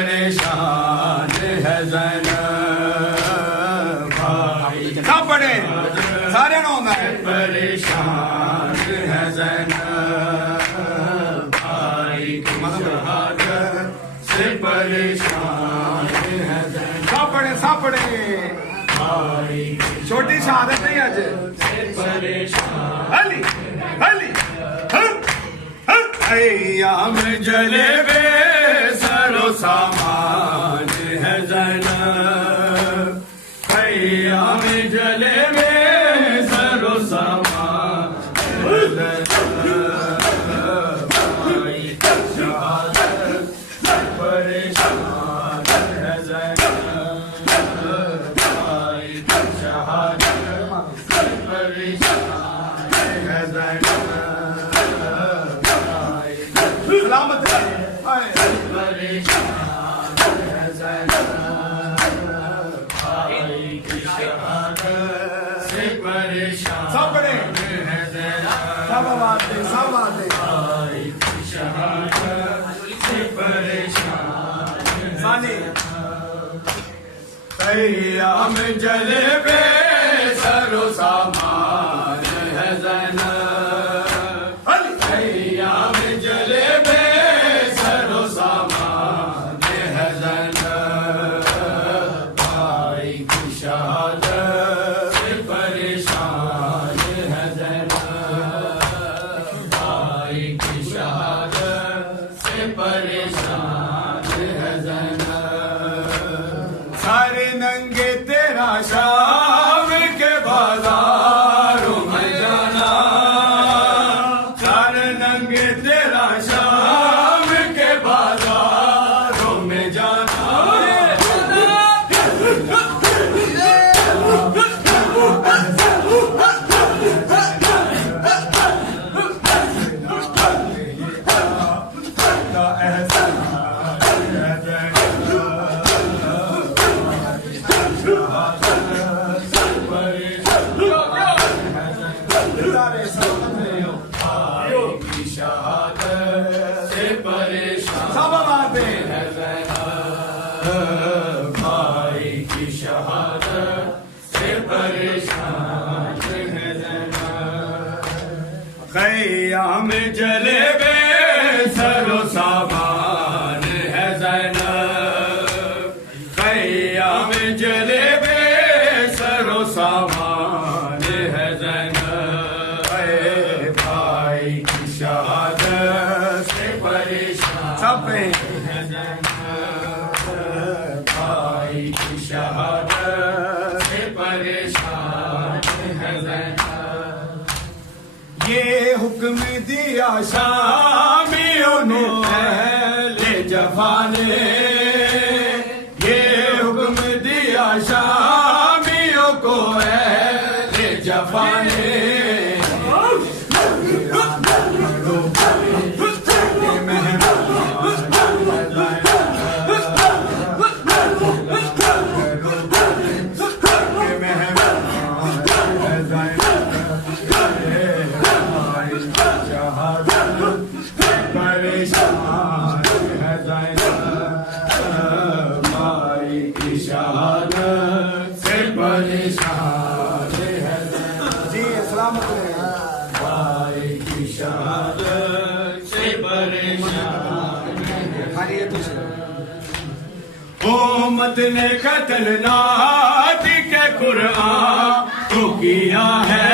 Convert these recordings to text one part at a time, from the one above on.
परेशान है ज़ैनब भाई। सब पढ़े सारे ना होना है। परेशान है ज़ैनब भाई शहादत से परेशान है ज़ैनब। सब पढ़े भाई छोटी शहादत नहीं आज से परेशान। अली अली अय्याम जले बे सरो सामान है ज़ैनब। अय्याम जले बे सरो सामान है ज़ैनब भाई शहादत से परेशान है ज़ैनब भाई शहादत से परेशान है ज़ैनब। सलामत है परेशान है ज़ैनब भाई की शहादत से परेशान। सब पढ़े है ज़ैनब। सब बातें भाई की शहादत से परेशान सानी। अय्याम जले बे सरो सामान है ज़ैनब। अय्याम जले बे सरो सामान है ज़ैनब भाई की शहादत से परेशान है ज़ैनब भाई की शहादत से परेशान है ज़ैनब। सारे नंगे तेरा शाम के बाजारों में जाना। सारे नंगे तेरा शाम के बाजारों में जाना। शहादत से परेशान। सब बातें है ज़ैनब भाई की शहादत से परेशान है ज़ैनब। क़याम जले बे सरो सामान है ज़ैनब। क़याम जले बे सरो सामान है ज़ैनब भाई की शहादत से परेशान। सब है ज़ैनब भाई की शहादत से परेशान है ज़ैनब। ये हुक्म दिया शामियों ने पहले जफाने। ये हुक्म दिया शामियों को पहले जफाने। परेशान है ज़ैनब भाई की शहादत से परेशान है ज़ैनब। जी सलामत भाई की शहादत से परेशान है। उम्मत ने कत्ल नाती के कुरान तो किया है।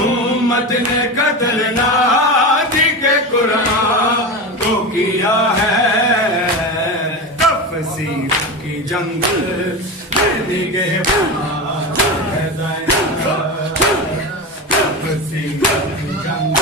उम्मत ने कत्ल नाती के कुरान तो किया है। तफसीर की जंग में निगहबान है ज़ैनब। तफसीर की जंग